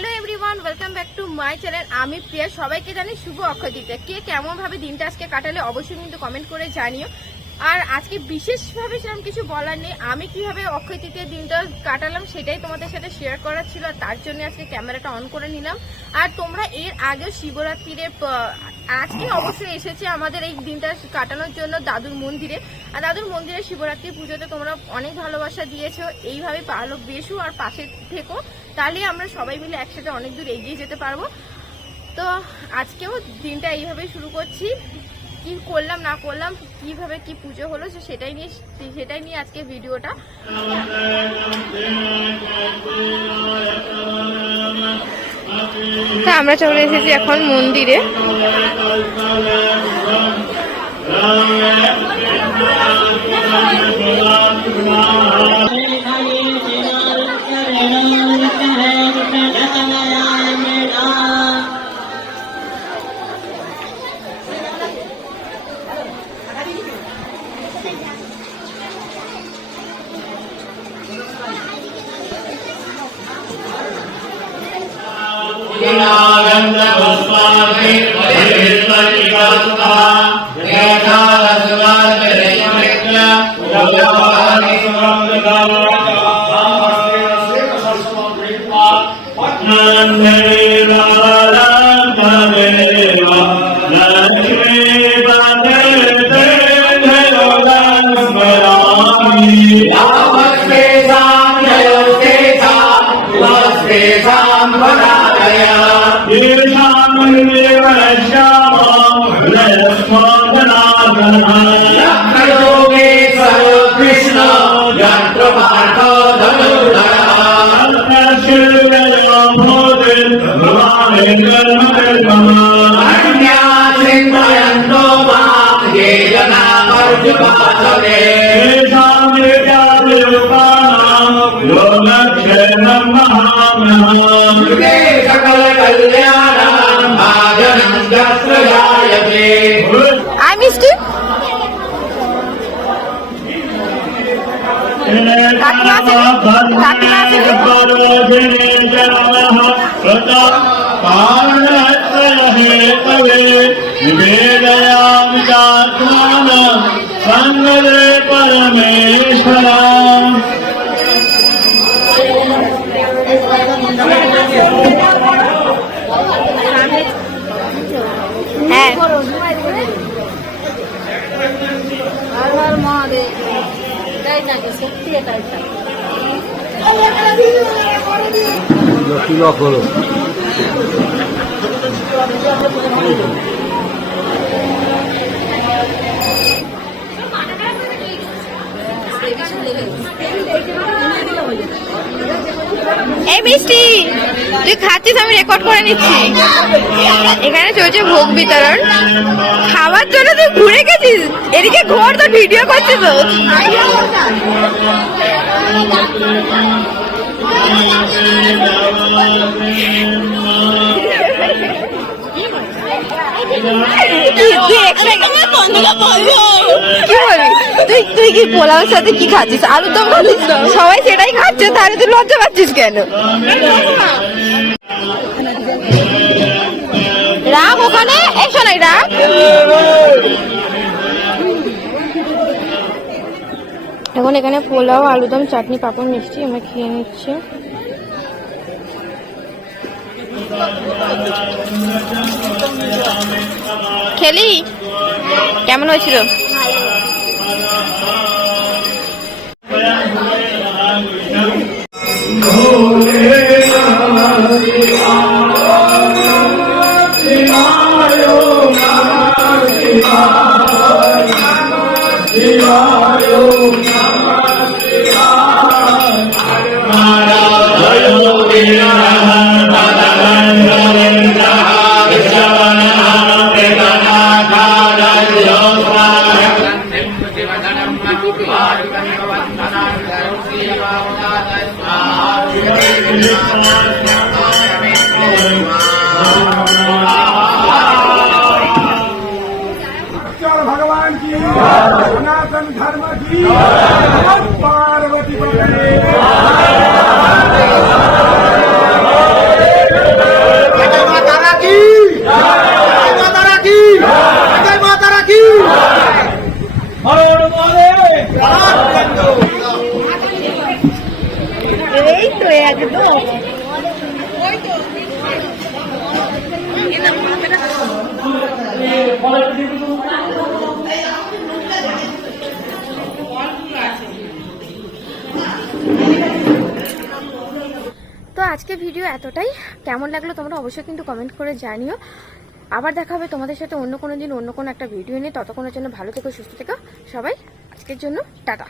Hello everyone, welcome back to my channel. আমি প্রিয়া। সবাইকে জানি শুভ অক্ষয় তৃতীয়া। কে কেমন ভাবে দিনটা আজকে কাটালে অবশ্যই কিন্তু কমেন্ট করে জানিও। আর আজকে বিশেষভাবে সেরকম কিছু বলার নেই, আমি কিভাবে অক্ষয় তৃতীয়ার দিনটা কাটালাম সেটাই তোমাদের সাথে শেয়ার করার ছিল। তার জন্য আজকে ক্যামেরাটা অন করে নিলাম। আর তোমরা এর আগেও শিবরাত্রিরে আজকে অবশ্যই এসেছে আমাদের এই দিনটা কাটানোর জন্য দাদুর মন্দিরে। আর দাদুর মন্দিরে শিবরাত্রি পুজোতে তোমরা অনেক ভালোবাসা দিয়েছো। এইভাবে ভালো বেশু আর পাশে থেকো, তাহলে আমরা সবাই মিলে একসাথে অনেক দূর এগিয়ে যেতে পারবো। তো আজকেও দিনটা এইভাবেই শুরু করছি। কি করলাম না করলাম, কিভাবে কি পুজো হলো সেটাই নিয়ে আজকে ভিডিওটা। তা আমরা চলে এসেছি এখন মন্দিরে। I missed it. এই মিষ্টি তুই খাচ্ছিস, আমি রেকর্ড করে নিচ্ছি। এখানে চলছে ভোগ বিতরণ। খাওয়ার জন্য তুই ঘুরে গেছিস, এদিকে ঘর তো ভিডিও করছিস। তুই কি পোলাওর সাথে কি খাচ্ছিস? আলু দম খাচ্ছিস? সবাই সেটাই খাচ্ছে, তাহলে তুই লজ্জা পাচ্ছিস কেন? রাখ ওখানে, এই শোনাই রাখ। এখন এখানে পোলাও, আলুদম, চাটনি, পাঁপড়, মিষ্টি আমরা খেয়ে নিচ্ছি। খেলি কেমন হয়েছিল? भगवान की सनातन धर्म की पार्वती এই তো একদম তো আজকে ভিডিও এতটাই। কেমন লাগলো তোমরা অবশ্যই কিন্তু কমেন্ট করে জানিও। আবার দেখা হবে তোমাদের সাথে অন্য কোনো দিন অন্য কোনো একটা ভিডিও নিয়ে। ততক্ষণের জন্য ভালো থেকো, সুস্থ থেকো সবাই। আজকের জন্য টাটা।